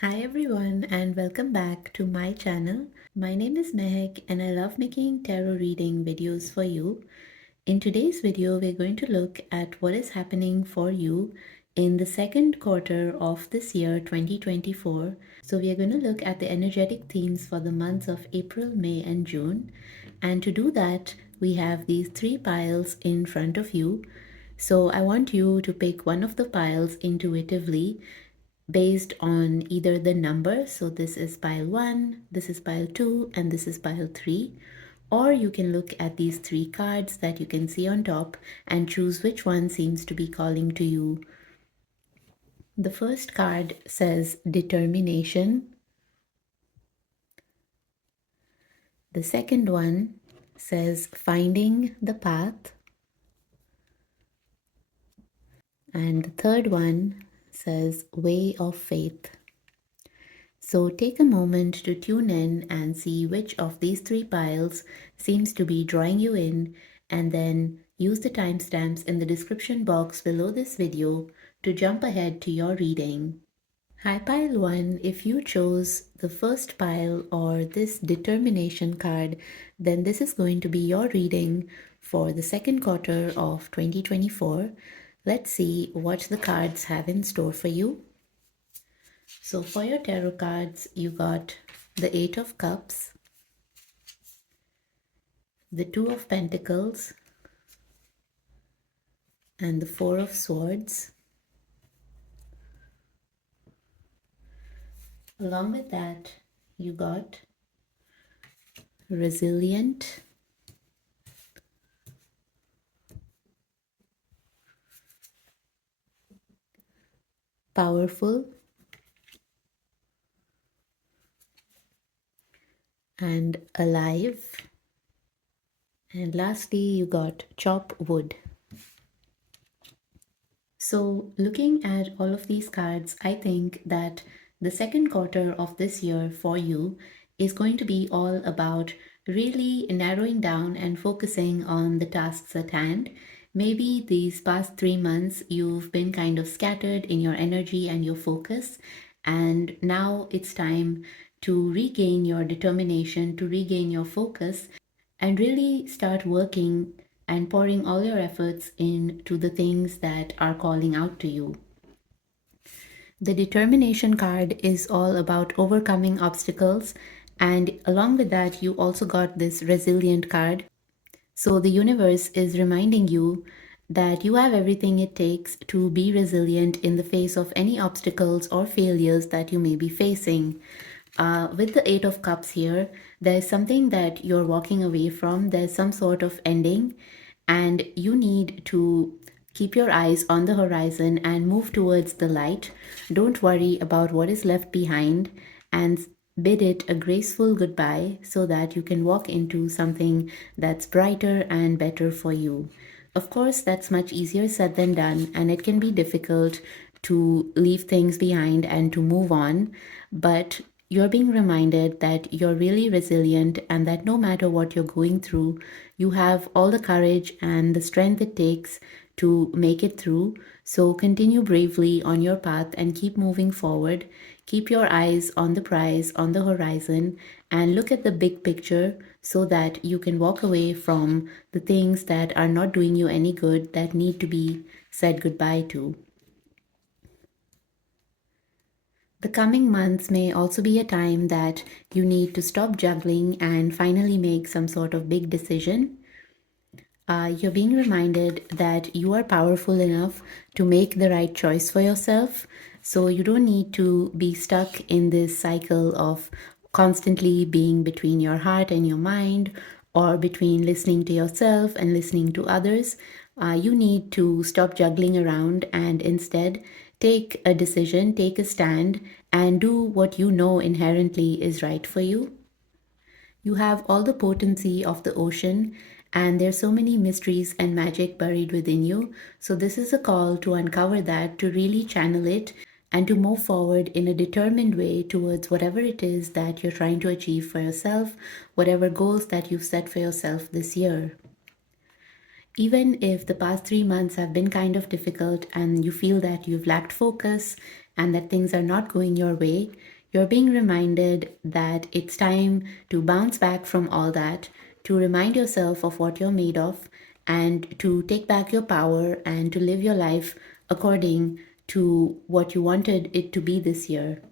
Hi everyone and welcome back to my channel. My name is Mehak and I love making tarot reading videos for you. In today's video, we're going to look at what is happening for you in the second quarter of this year 2024. So we are going to look at the energetic themes for the months of April, May and June. And to do that, we have these three piles in front of you. So I want you to pick one of the piles intuitively based on either the number, so this is pile 1, this is pile 2, and this is pile 3, or you can look at these three cards that you can see on top and choose which one seems to be calling to you. The first card says determination. The second one says finding the path. And the third one says way of faith. So take a moment to tune in and see which of these three piles seems to be drawing you in, and then use the timestamps in the description box below this video to jump ahead to your reading. Hi pile 1, if you chose the first pile or this determination card, then this is going to be your reading for the second quarter of 2024. Let's see what the cards have in store for you. So for your tarot cards, you got the Eight of Cups, the Two of Pentacles, and the Four of Swords. Along with that, you got Resilient, Powerful, and Alive. And lastly, you got Chop Wood. So looking at all of these cards, I think that the second quarter of this year for you is going to be all about really narrowing down and focusing on the tasks at hand. Maybe these past 3 months you've been kind of scattered in your energy and your focus, and now it's time to regain your determination, to regain your focus, and really start working and pouring all your efforts into the things that are calling out to you. The determination card is all about overcoming obstacles, and along with that, you also got this resilient card. So the universe is reminding you that you have everything it takes to be resilient in the face of any obstacles or failures that you may be facing. With the Eight of Cups here, there's something that you're walking away from. There's some sort of ending, and you need to keep your eyes on the horizon and move towards the light. Don't worry about what is left behind, and bid it a graceful goodbye so that you can walk into something that's brighter and better for you. Of course, that's much easier said than done, and it can be difficult to leave things behind and to move on, but you're being reminded that you're really resilient and that no matter what you're going through, you have all the courage and the strength it takes to make it through. So continue bravely on your path and keep moving forward. Keep your eyes on the prize, on the horizon, and look at the big picture so that you can walk away from the things that are not doing you any good, that need to be said goodbye to. The coming months may also be a time that you need to stop juggling and finally make some sort of big decision. You're being reminded that you are powerful enough to make the right choice for yourself. So you don't need to be stuck in this cycle of constantly being between your heart and your mind, or between listening to yourself and listening to others. You need to stop juggling around and instead take a decision, take a stand, and do what you know inherently is right for you. You have all the potency of the ocean, and there's so many mysteries and magic buried within you. So this is a call to uncover that, to really channel it, and to move forward in a determined way towards whatever it is that you're trying to achieve for yourself, whatever goals that you've set for yourself this year. Even if the past 3 months have been kind of difficult and you feel that you've lacked focus and that things are not going your way, you're being reminded that it's time to bounce back from all that, to remind yourself of what you're made of, and to take back your power and to live your life according to what you wanted it to be this year.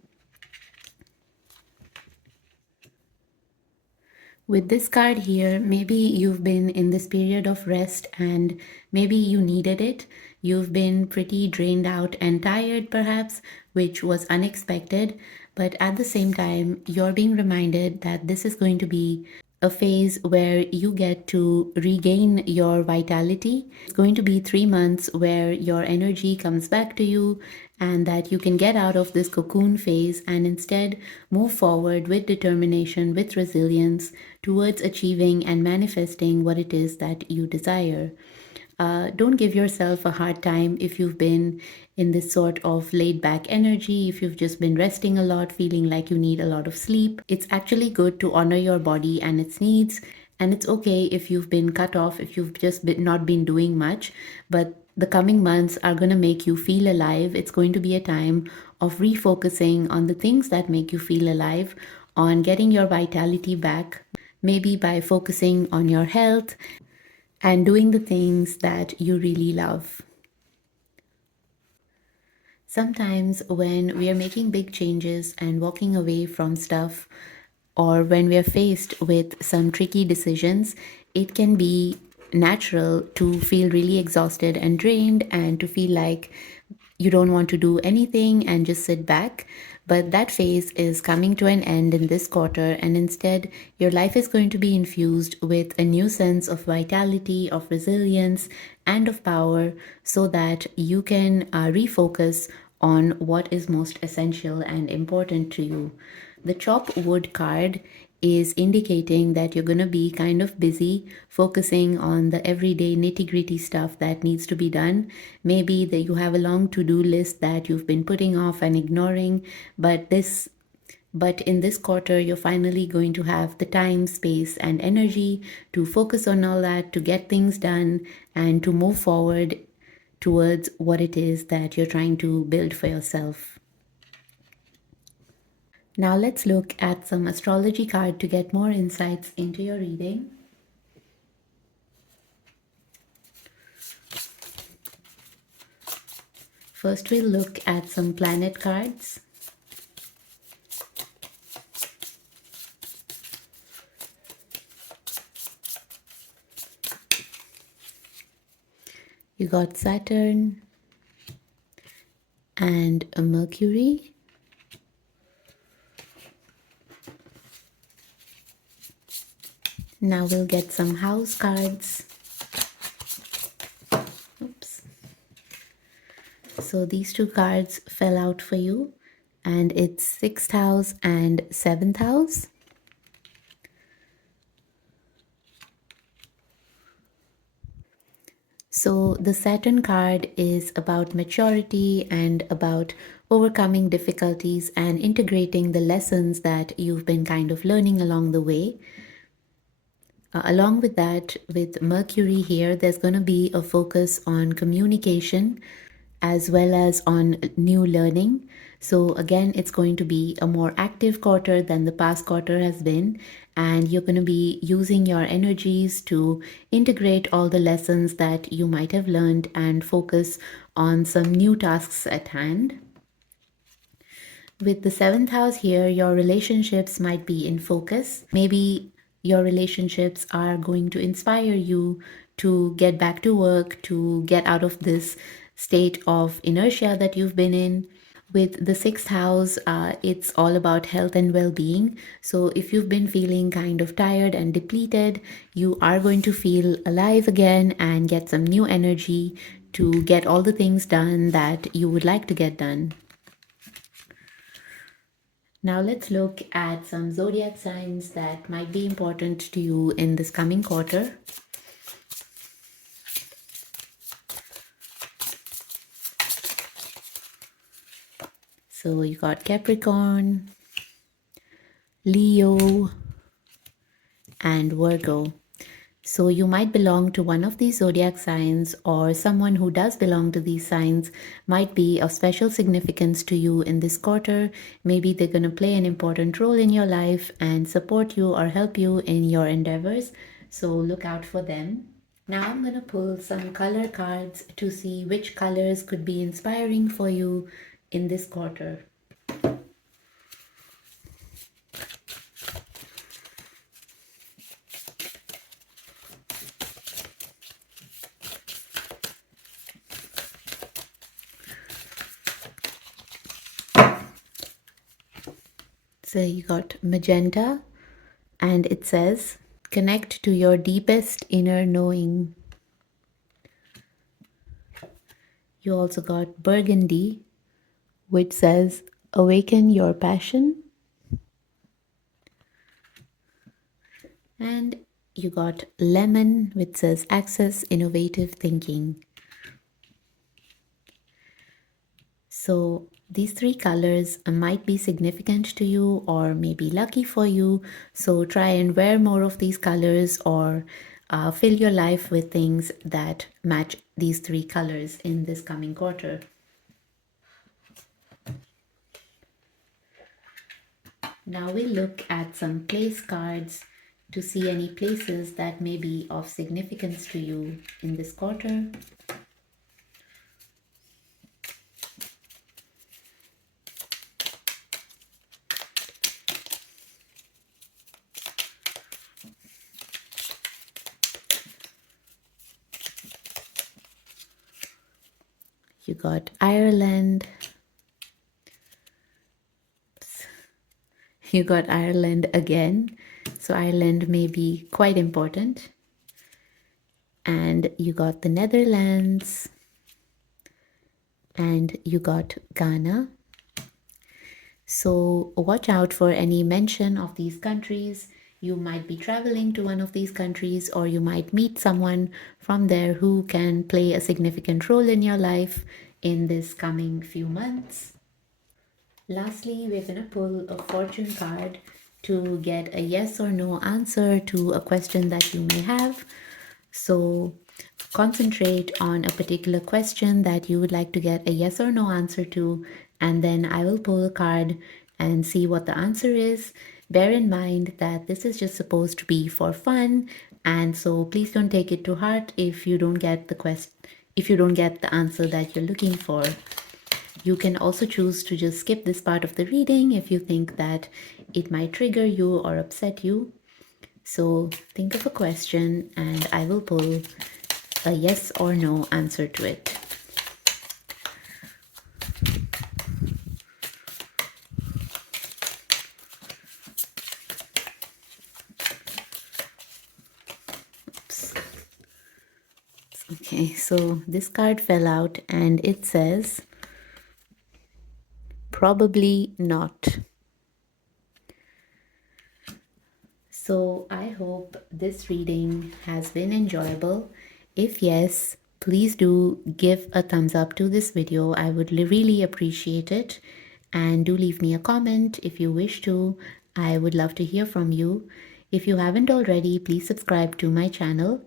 With this card here, maybe you've been in this period of rest and maybe you needed it. You've been pretty drained out and tired, perhaps, which was unexpected. But at the same time, you're being reminded that this is going to be a phase where you get to regain your vitality. It's going to be 3 months where your energy comes back to you and that you can get out of this cocoon phase and instead move forward with determination, with resilience towards achieving and manifesting what it is that you desire. Don't give yourself a hard time if you've been in this sort of laid back energy, if you've just been resting a lot, feeling like you need a lot of sleep. It's actually good to honor your body and its needs. And it's okay if you've been cut off, if you've just not been doing much. But the coming months are going to make you feel alive. It's going to be a time of refocusing on the things that make you feel alive, on getting your vitality back, maybe by focusing on your health and doing the things that you really love. Sometimes, when we are making big changes and walking away from stuff, or when we are faced with some tricky decisions, it can be natural to feel really exhausted and drained and to feel like you don't want to do anything and just sit back. But that phase is coming to an end in this quarter, and instead, your life is going to be infused with a new sense of vitality, of resilience, and of power so that you can refocus on what is most essential and important to you. The chop wood card is indicating that you're going to be kind of busy focusing on the everyday nitty gritty stuff that needs to be done. Maybe that you have a long to do list that you've been putting off and ignoring, but in this quarter, you're finally going to have the time, space, and energy to focus on all that, to get things done, and to move forward towards what it is that you're trying to build for yourself. Now let's look at some astrology card to get more insights into your reading. First, we'll look at some planet cards. You got Saturn and a Mercury. Now we'll get some house cards. Oops. So these two cards fell out for you, and it's 6th house and 7th house. So the Saturn card is about maturity and about overcoming difficulties and integrating the lessons that you've been kind of learning along the way. Along with that, with Mercury here, there's going to be a focus on communication as well as on new learning. So, again, it's going to be a more active quarter than the past quarter has been, and you're going to be using your energies to integrate all the lessons that you might have learned and focus on some new tasks at hand. With the 7th house here, your relationships might be in focus. Maybe your relationships are going to inspire you to get back to work, to get out of this state of inertia that you've been in. With the 6th house, it's all about health and well being. So, if you've been feeling kind of tired and depleted, you are going to feel alive again and get some new energy to get all the things done that you would like to get done. Now let's look at some zodiac signs that might be important to you in this coming quarter. So you got Capricorn, Leo, and Virgo. So you might belong to one of these zodiac signs, or someone who does belong to these signs might be of special significance to you in this quarter. Maybe they're going to play an important role in your life and support you or help you in your endeavors. So look out for them. Now I'm going to pull some color cards to see which colors could be inspiring for you in this quarter. So you got magenta, and it says, connect to your deepest inner knowing. You also got burgundy, which says, awaken your passion. And you got lemon, which says, access innovative thinking. So these three colors might be significant to you or maybe lucky for you. So try and wear more of these colors, or fill your life with things that match these three colors in this coming quarter. Now we look at some place cards to see any places that may be of significance to you in this quarter. You got Ireland. You got Ireland again. So Ireland may be quite important. And you got the Netherlands. And you got Ghana. So watch out for any mention of these countries. You might be traveling to one of these countries, or you might meet someone from there who can play a significant role in your life in this coming few months. Lastly, we're going to pull a fortune card to get a yes or no answer to a question that you may have. So concentrate on a particular question that you would like to get a yes or no answer to, and then I will pull a card and see what the answer is. Bear in mind that this is just supposed to be for fun, and so please don't take it to heart if you don't get the answer that you're looking for. You can also choose to just skip this part of the reading if you think that it might trigger you or upset you. So think of a question and I will pull a yes or no answer to it. Oops. Okay, so this card fell out and it says, probably not. So I hope this reading has been enjoyable. If yes, please do give a thumbs up to this video. I would really appreciate it. And do leave me a comment if you wish to. I would love to hear from you. If you haven't already, please subscribe to my channel.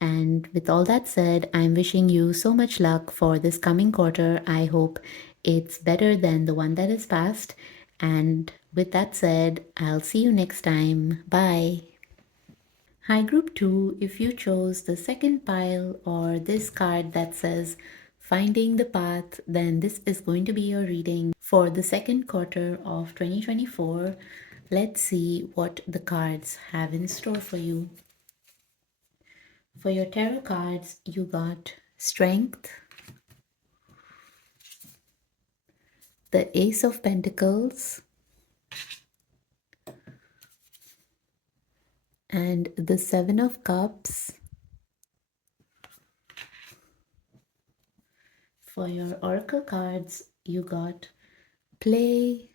And with all that said, I'm wishing you so much luck for this coming quarter. I hope it's better than the one that is past. And with that said, I'll see you next time. Bye. Hi, Group 2. If you chose the second pile or this card that says Finding the Path, then this is going to be your reading for the second quarter of 2024. Let's see what the cards have in store for you. For your tarot cards, you got Strength, the Ace of Pentacles, and the Seven of Cups. For your Oracle cards, you got Play,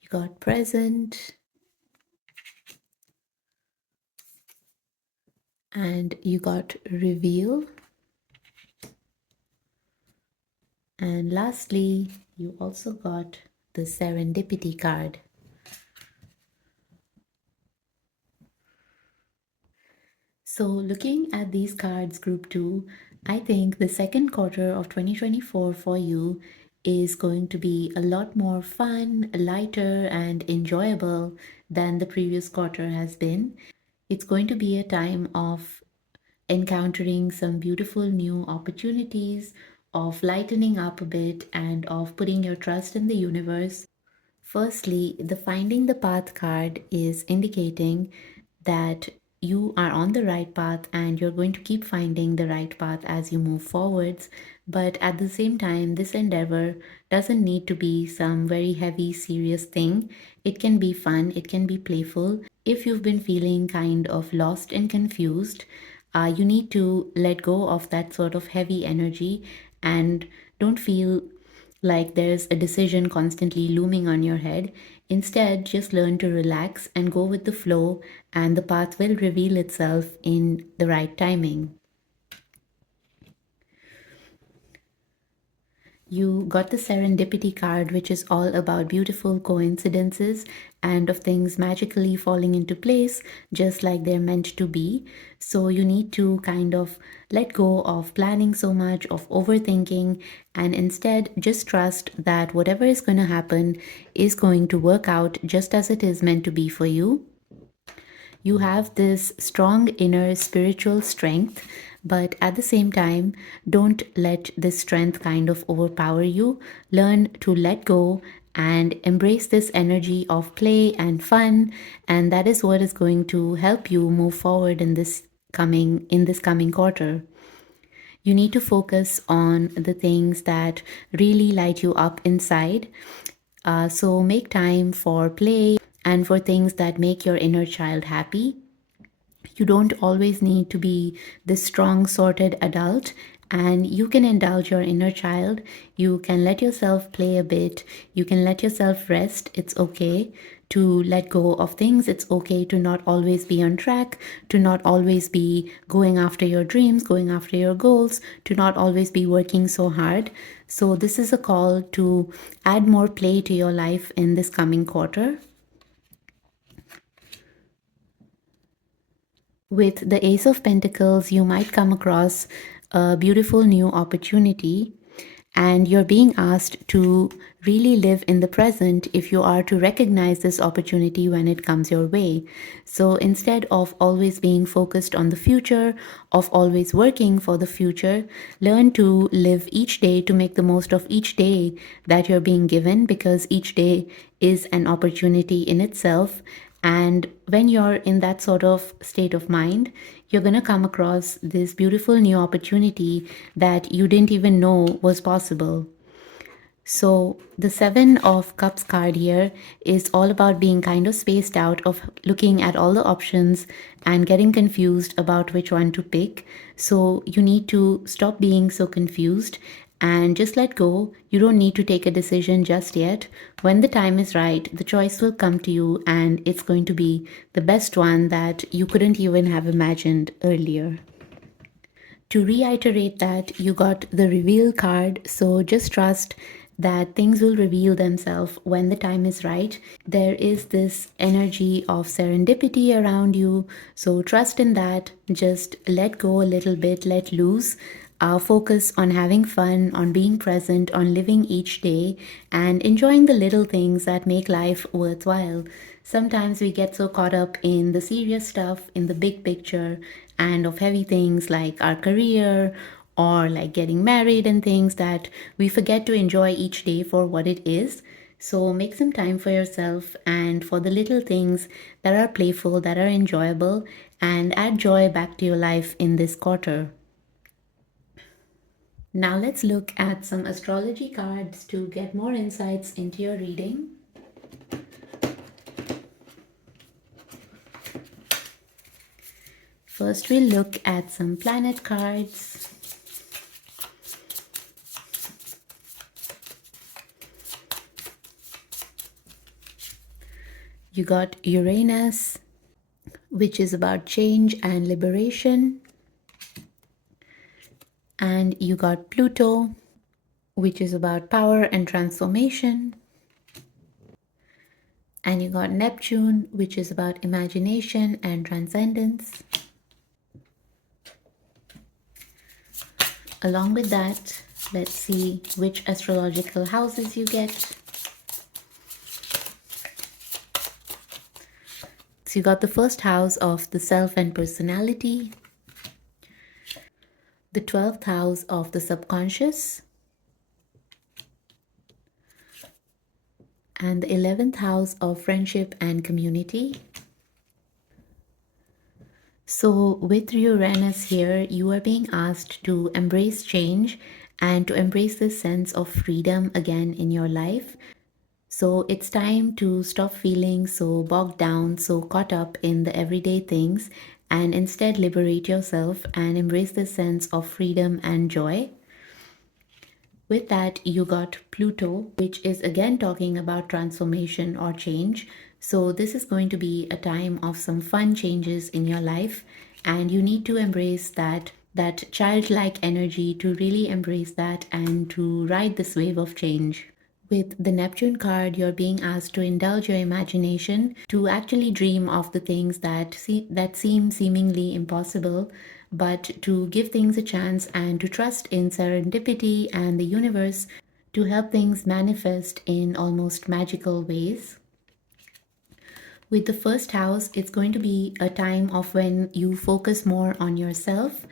you got Present, and you got Reveal. And lastly, you also got the Serendipity card. So, looking at these cards, group two, I think the second quarter of 2024 for you is going to be a lot more fun, lighter, and enjoyable than the previous quarter has been. It's going to be a time of encountering some beautiful new opportunities, of lightening up a bit, and of putting your trust in the universe. Firstly, the Finding the Path card is indicating that you are on the right path and you're going to keep finding the right path as you move forwards. But at the same time, this endeavor doesn't need to be some very heavy, serious thing. It can be fun, it can be playful. If you've been feeling kind of lost and confused, you need to let go of that sort of heavy energy and don't feel like there's a decision constantly looming on your head. Instead, just learn to relax and go with the flow, and the path will reveal itself in the right timing. You got the serendipity card, which is all about beautiful coincidences and of things magically falling into place just like they're meant to be. So, you need to kind of let go of planning so much, of overthinking, and instead just trust that whatever is going to happen is going to work out just as it is meant to be for you. You have this strong inner spiritual strength, but at the same time, don't let this strength kind of overpower you. Learn to let go and embrace this energy of play and fun, and that is what is going to help you move forward in this coming quarter. You need to focus on the things that really light you up inside. So make time for play and for things that make your inner child happy. You don't always need to be this strong, sorted adult, and you can indulge your inner child. You can let yourself play a bit. You can let yourself rest. It's okay to let go of things. It's okay to not always be on track, to not always be going after your dreams, going after your goals, to not always be working so hard. So, this is a call to add more play to your life in this coming quarter. With the Ace of Pentacles, you might come across a beautiful new opportunity, and you're being asked to really live in the present if you are to recognize this opportunity when it comes your way. So instead of always being focused on the future, of always working for the future, learn to live each day to make the most of each day that you're being given, because each day is an opportunity in itself. And when you're in that sort of state of mind, you're going to come across this beautiful new opportunity that you didn't even know was possible. So, the Seven of Cups card here is all about being kind of spaced out, of looking at all the options and getting confused about which one to pick. So, you need to stop being so confused and just let go. You don't need to take a decision just yet. When the time is right, the choice will come to you, and it's going to be the best one that you couldn't even have imagined earlier. To reiterate that, you got the reveal card, so just trust that things will reveal themselves when the time is right. There is this energy of serendipity around you, so trust in that. Just let go a little bit, let loose. Focus on having fun, on being present, on living each day, and enjoying the little things that make life worthwhile. Sometimes we get so caught up in the serious stuff, in the big picture, and of heavy things like our career or like getting married and things, that we forget to enjoy each day for what it is. So make some time for yourself and for the little things that are playful, that are enjoyable, and add joy back to your life in this quarter. Now let's look at some astrology cards to get more insights into your reading. First, we'll look at some planet cards. You got Uranus, which is about change and liberation. And you got Pluto, which is about power and transformation. And you got Neptune, which is about imagination and transcendence. Along with that, let's see which astrological houses you get. So you got the first house of the self and personality, the 12th house of the subconscious, and the 11th house of friendship and community. So with Uranus here, you are being asked to embrace change and to embrace this sense of freedom again in your life. So it's time to stop feeling so bogged down, so caught up in the everyday things, and instead liberate yourself and embrace this sense of freedom and joy. With that, you got Pluto, which is again talking about transformation or change. So, this is going to be a time of some fun changes in your life, and you need to embrace that childlike energy to really embrace that and to ride this wave of change. With the Neptune card, you're being asked to indulge your imagination, to actually dream of the things that seem seemingly impossible, but to give things a chance and to trust in serendipity and the universe to help things manifest in almost magical ways. With the first house, it's going to be a time of when you focus more on yourself.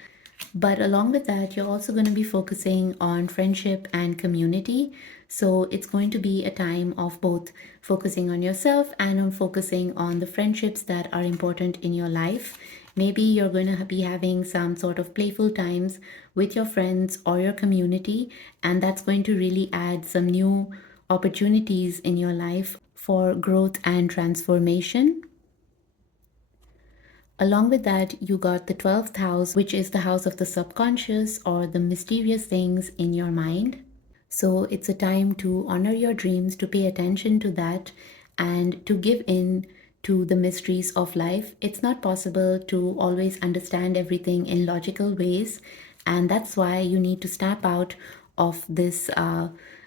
But along with that, you're also going to be focusing on friendship and community. So it's going to be a time of both focusing on yourself and on focusing on the friendships that are important in your life. Maybe you're going to be having some sort of playful times with your friends or your community, and that's going to really add some new opportunities in your life for growth and transformation. Along with that, you got the 12th house, which is the house of the subconscious or the mysterious things in your mind. So it's a time to honor your dreams, to pay attention to that, and to give in to the mysteries of life. It's not possible to always understand everything in logical ways, and that's why you need to snap out of this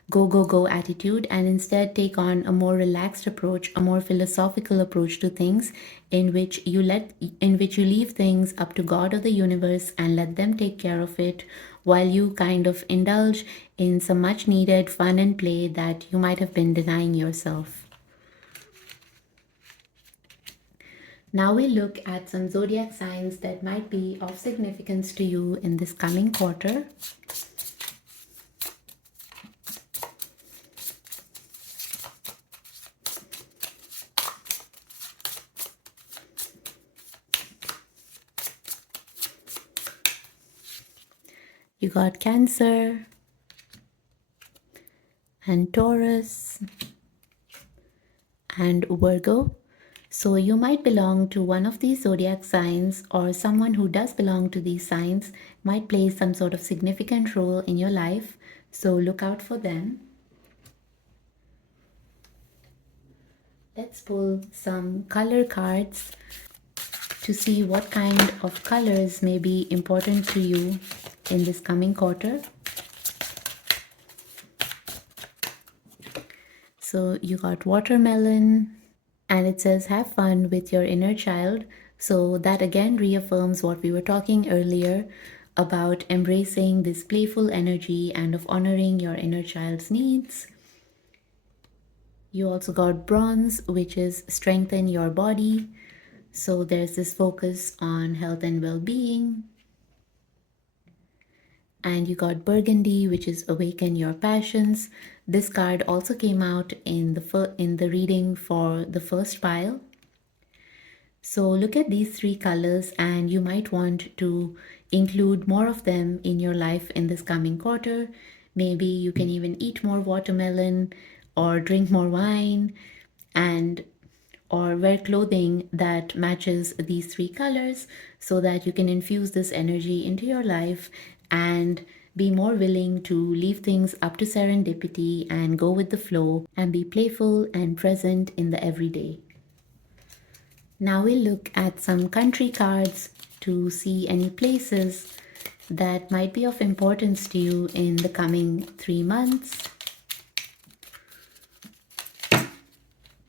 go go go attitude and instead take on a more relaxed approach, a more philosophical approach to things, in which you leave things up to God or the universe and let them take care of it, while you kind of indulge in some much needed fun and play that you might have been denying yourself. Now we look at some zodiac signs that might be of significance to you in this coming quarter. You got Cancer and Taurus and Virgo. So you might belong to one of these zodiac signs, or someone who does belong to these signs might play some sort of significant role in your life. So look out for them. Let's pull some color cards to see what kind of colors may be important to you in this coming quarter. So you got watermelon, and it says have fun with your inner child. So that again reaffirms what we were talking earlier about embracing this playful energy and of honoring your inner child's needs. You also got bronze, which is strengthen your body. So there's this focus on health and well-being. And you got burgundy, which is awaken your passions. This card also came out in the reading for the first pile. So look at these three colors and you might want to include more of them in your life in this coming quarter. Maybe you can even eat more watermelon or drink more wine and or wear clothing that matches these three colors so that you can infuse this energy into your life and be more willing to leave things up to serendipity and go with the flow and be playful and present in the everyday. Now we'll look at some country cards to see any places that might be of importance to you in the coming 3 months.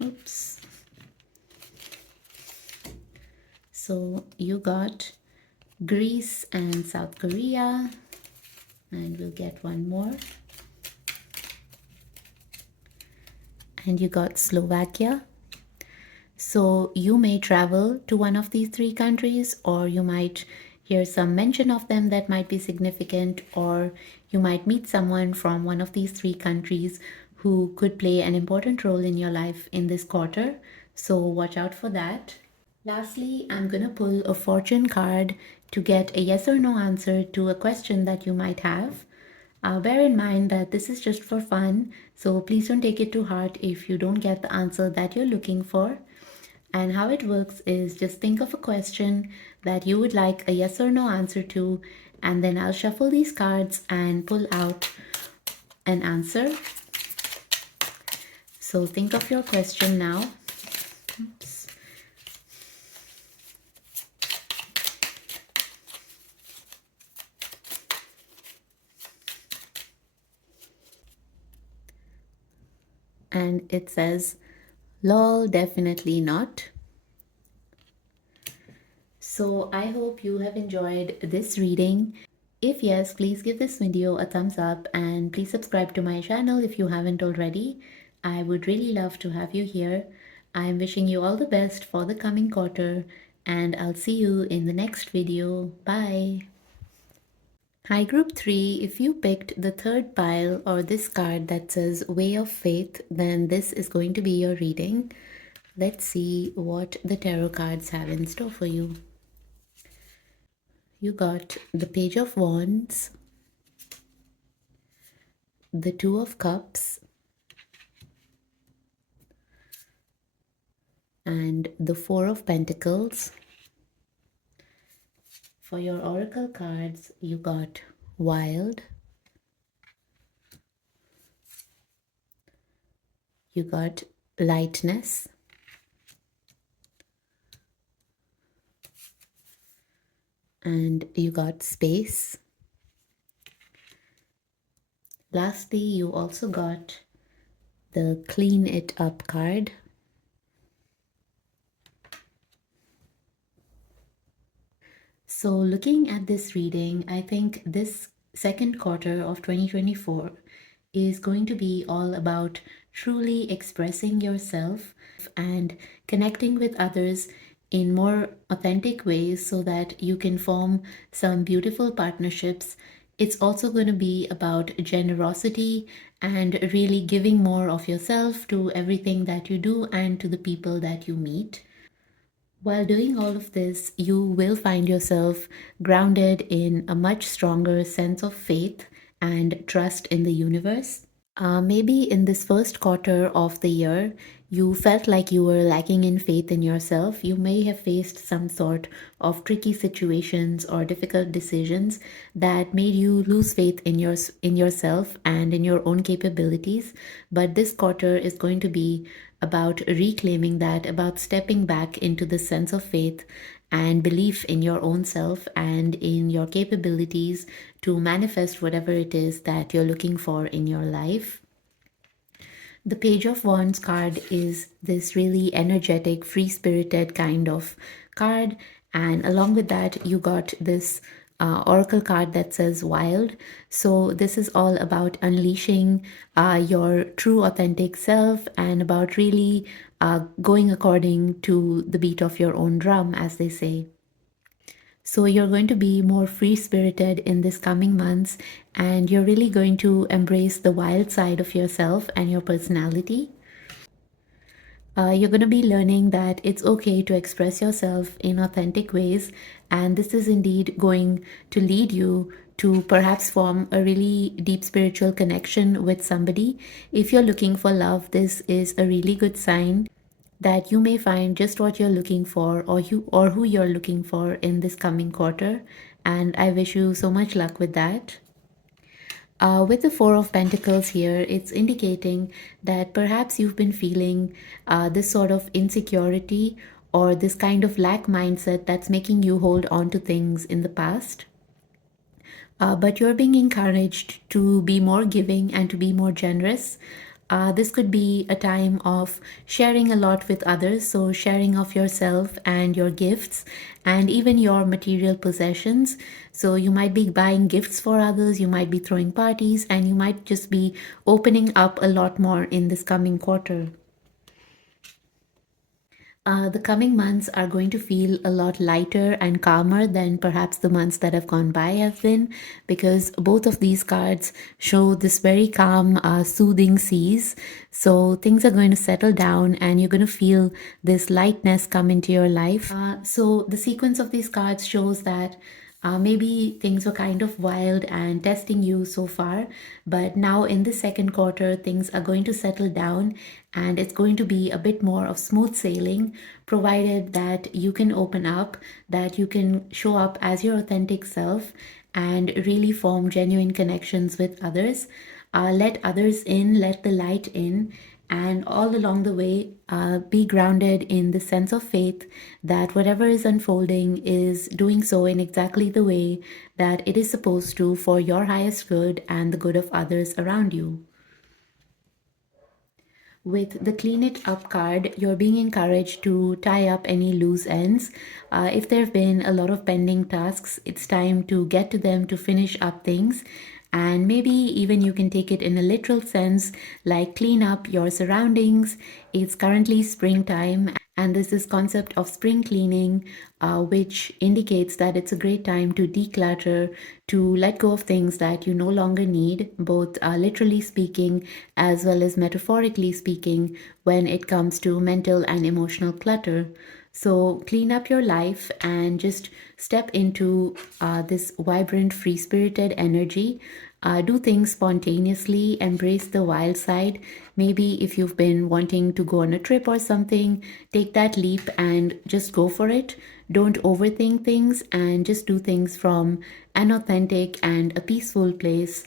Oops. So you got Greece and South Korea, And we'll get one more. And you got Slovakia. So you may travel to one of these three countries, or you might hear some mention of them that might be significant, or you might meet someone from one of these three countries who could play an important role in your life in this quarter. So watch out for that. Lastly, I'm going to pull a fortune card to get a yes or no answer to a question that you might have. Bear in mind that this is just for fun, so please don't take it to heart if you don't get the answer that you're looking for. And how it works is just think of a question that you would like a yes or no answer to, and then I'll shuffle these cards and pull out an answer. So think of your question now. Oops. And it says, lol, definitely not. So I hope you have enjoyed this reading. If yes, please give this video a thumbs up and please subscribe to my channel if you haven't already. I would really love to have you here. I'm wishing you all the best for the coming quarter and I'll see you in the next video. Bye. Hi group 3, if you picked the third pile or this card that says Way of Faith, then this is going to be your reading. Let's see what the tarot cards have in store for you. You got the Page of Wands, the Two of Cups, and the Four of Pentacles. For your oracle cards, you got Wild, you got Lightness, and you got Space. Lastly, you also got the Clean It Up card. So looking at this reading, I think this second quarter of 2024 is going to be all about truly expressing yourself and connecting with others in more authentic ways so that you can form some beautiful partnerships. It's also going to be about generosity and really giving more of yourself to everything that you do and to the people that you meet. While doing all of this, you will find yourself grounded in a much stronger sense of faith and trust in the universe. Maybe in this first quarter of the year, you felt like you were lacking in faith in yourself. You may have faced some sort of tricky situations or difficult decisions that made you lose faith in yourself and in your own capabilities. But this quarter is going to be about reclaiming that, about stepping back into the sense of faith and belief in your own self and in your capabilities to manifest whatever it is that you're looking for in your life. The Page of Wands card is this really energetic, free spirited kind of card. And along with that, you got this oracle card that says Wild. So, this is all about unleashing your true, authentic self and about really going according to the beat of your own drum, as they say. So you're going to be more free spirited in this coming months, and you're really going to embrace the wild side of yourself and your personality. You're going to be learning that it's okay to express yourself in authentic ways, and this is indeed going to lead you to perhaps form a really deep spiritual connection with somebody. If you're looking for love, this is a really good sign that you may find just what you're looking for or who you're looking for in this coming quarter, and I wish you so much luck with that. With the Four of Pentacles here, it's indicating that perhaps you've been feeling this sort of insecurity or this kind of lack mindset that's making you hold on to things in the past. But you're being encouraged to be more giving and to be more generous. This could be a time of sharing a lot with others, so sharing of yourself and your gifts and even your material possessions. So you might be buying gifts for others, you might be throwing parties, and you might just be opening up a lot more in this coming quarter. The coming months are going to feel a lot lighter and calmer than perhaps the months that have gone by have been, because both of these cards show this very calm, soothing seas. So things are going to settle down and you're going to feel this lightness come into your life. So the sequence of these cards shows that maybe things were kind of wild and testing you so far, but now in the second quarter, things are going to settle down and it's going to be a bit more of smooth sailing, provided that you can open up, that you can show up as your authentic self and really form genuine connections with others. Let others in, let the light in, and all along the way, be grounded in the sense of faith that whatever is unfolding is doing so in exactly the way that it is supposed to for your highest good and the good of others around you. With the Clean It Up card, you're being encouraged to tie up any loose ends. If there have been a lot of pending tasks, it's time to get to them to finish up things. And maybe even you can take it in a literal sense, like clean up your surroundings. It's currently springtime, and there's this concept of spring cleaning, which indicates that it's a great time to declutter, to let go of things that you no longer need, both literally speaking as well as metaphorically speaking, when it comes to mental and emotional clutter. So clean up your life and just step into this vibrant, free spirited energy. Do things spontaneously, embrace the wild side. Maybe if you've been wanting to go on a trip or something, take that leap and just go for it. Don't overthink things and just do things from an authentic and a peaceful place,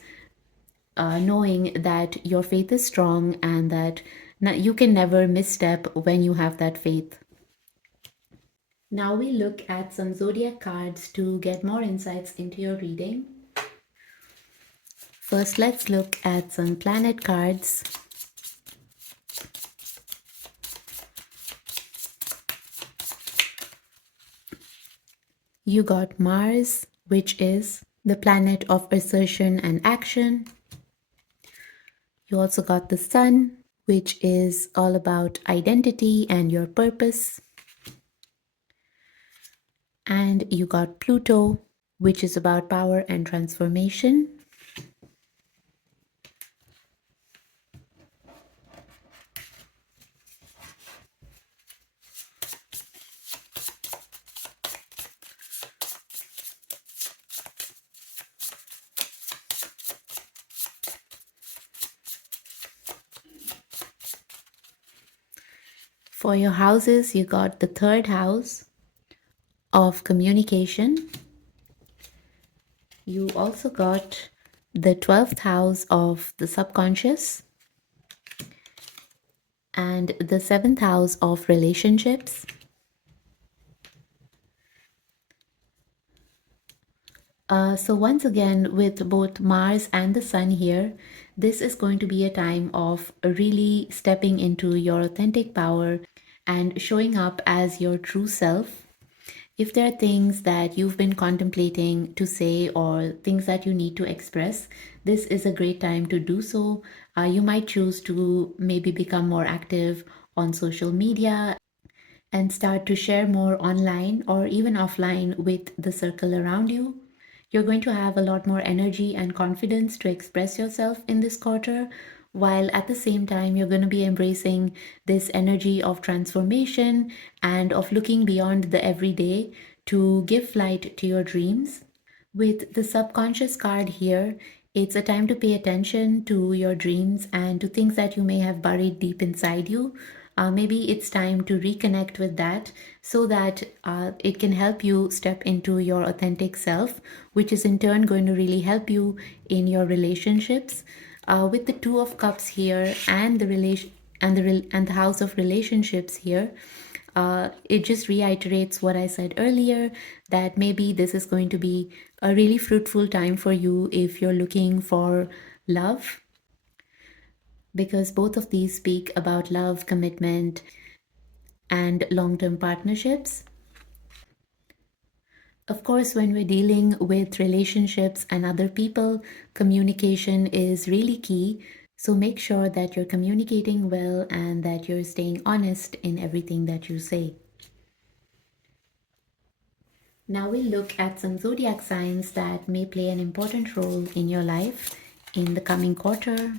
knowing that your faith is strong and that you can never misstep when you have that faith. Now we look at some zodiac cards to get more insights into your reading. First, let's look at some planet cards. You got Mars, which is the planet of assertion and action. You also got the Sun, which is all about identity and your purpose. And you got Pluto, which is about power and transformation. For your houses, you got the third house of communication. You also got the 12th house of the subconscious and the 7th house of relationships. So once again, with both Mars and the Sun here, this is going to be a time of really stepping into your authentic power and showing up as your true self. If there are things that you've been contemplating to say or things that you need to express, this is a great time to do so. You might choose to maybe become more active on social media and start to share more online or even offline with the circle around you. You're going to have a lot more energy and confidence to express yourself in this quarter, while at the same time, you're going to be embracing this energy of transformation and of looking beyond the everyday to give flight to your dreams. With the subconscious card here, it's a time to pay attention to your dreams and to things that you may have buried deep inside you. Maybe it's time to reconnect with that so that it can help you step into your authentic self, which is in turn going to really help you in your relationships. With the Two of Cups here and the relation and the House of Relationships here, it just reiterates what I said earlier, that maybe this is going to be a really fruitful time for you if you're looking for love. because both of these speak about love, commitment, and long term partnerships. Of course, when we're dealing with relationships and other people, communication is really key. So make sure that you're communicating well and that you're staying honest in everything that you say. Now we'll look at some zodiac signs that may play an important role in your life in the coming quarter.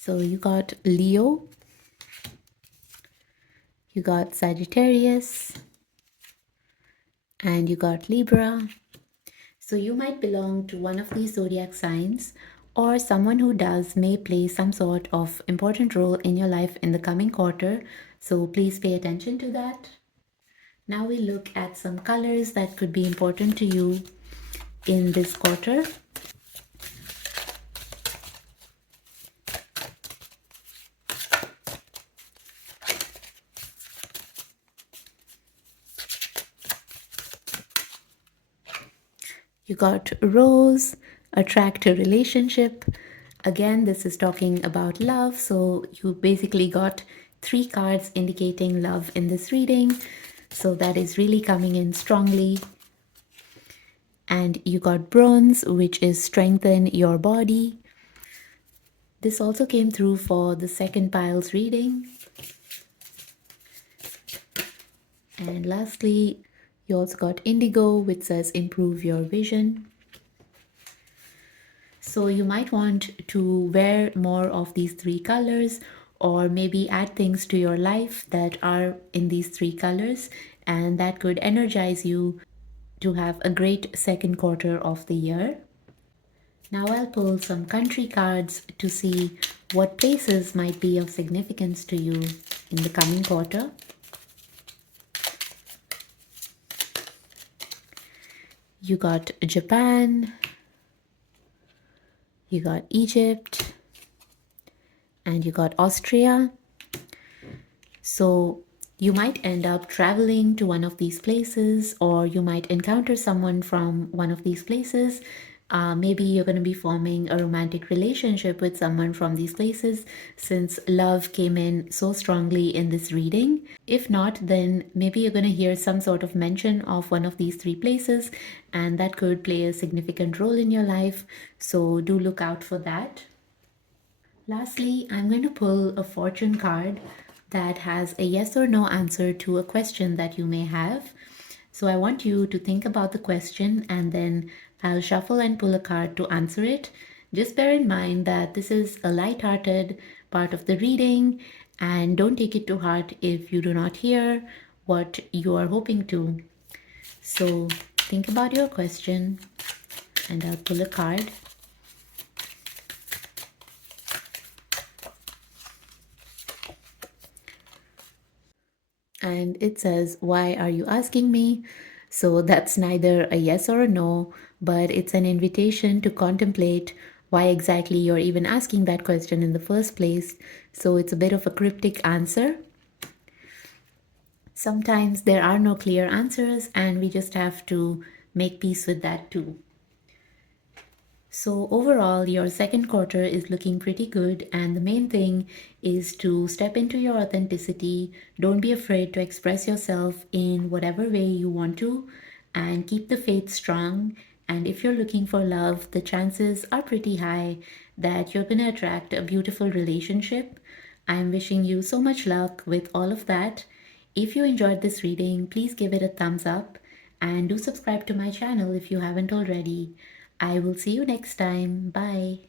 So you got Leo, you got Sagittarius, and you got Libra. So you might belong to one of these zodiac signs, or someone who does may play some sort of important role in your life in the coming quarter. So please pay attention to that. Now we look at some colors that could be important to you in this quarter. You got rose, attract a relationship. Again, this is talking about love. So you basically got three cards indicating love in this reading. So that is really coming in strongly. And you got bronze, which is strengthen your body. This also came through for the second pile's reading. And lastly, you also got indigo, which says improve your vision. So you might want to wear more of these three colors, or maybe add things to your life that are in these three colors, and that could energize you to have a great second quarter of the year. Now I'll pull some country cards to see what places might be of significance to you in the coming quarter. You got Japan, you got Egypt, and you got Austria. So you might end up traveling to one of these places, or you might encounter someone from one of these places. Maybe you're going to be forming a romantic relationship with someone from these places, since love came in so strongly in this reading. If not, then maybe you're going to hear some sort of mention of one of these three places, and that could play a significant role in your life. So do look out for that. Lastly, I'm going to pull a fortune card that has a yes or no answer to a question that you may have. So I want you to think about the question, and then I'll shuffle and pull a card to answer it. Just bear in mind that this is a light-hearted part of the reading, and don't take it to heart if you do not hear what you are hoping to. So think about your question, and I'll pull a card. And it says, "Why are you asking me?" So that's neither a yes or a no, but it's an invitation to contemplate why exactly you're even asking that question in the first place. So it's a bit of a cryptic answer. Sometimes there are no clear answers, and we just have to make peace with that too. So overall, your second quarter is looking pretty good, and the main thing is to step into your authenticity. Don't be afraid to express yourself in whatever way you want to, and keep the faith strong. And if you're looking for love, the chances are pretty high that you're going to attract a beautiful relationship. I'm wishing you so much luck with all of that. If you enjoyed this reading, please give it a thumbs up and do subscribe to my channel if you haven't already. I will see you next time. Bye.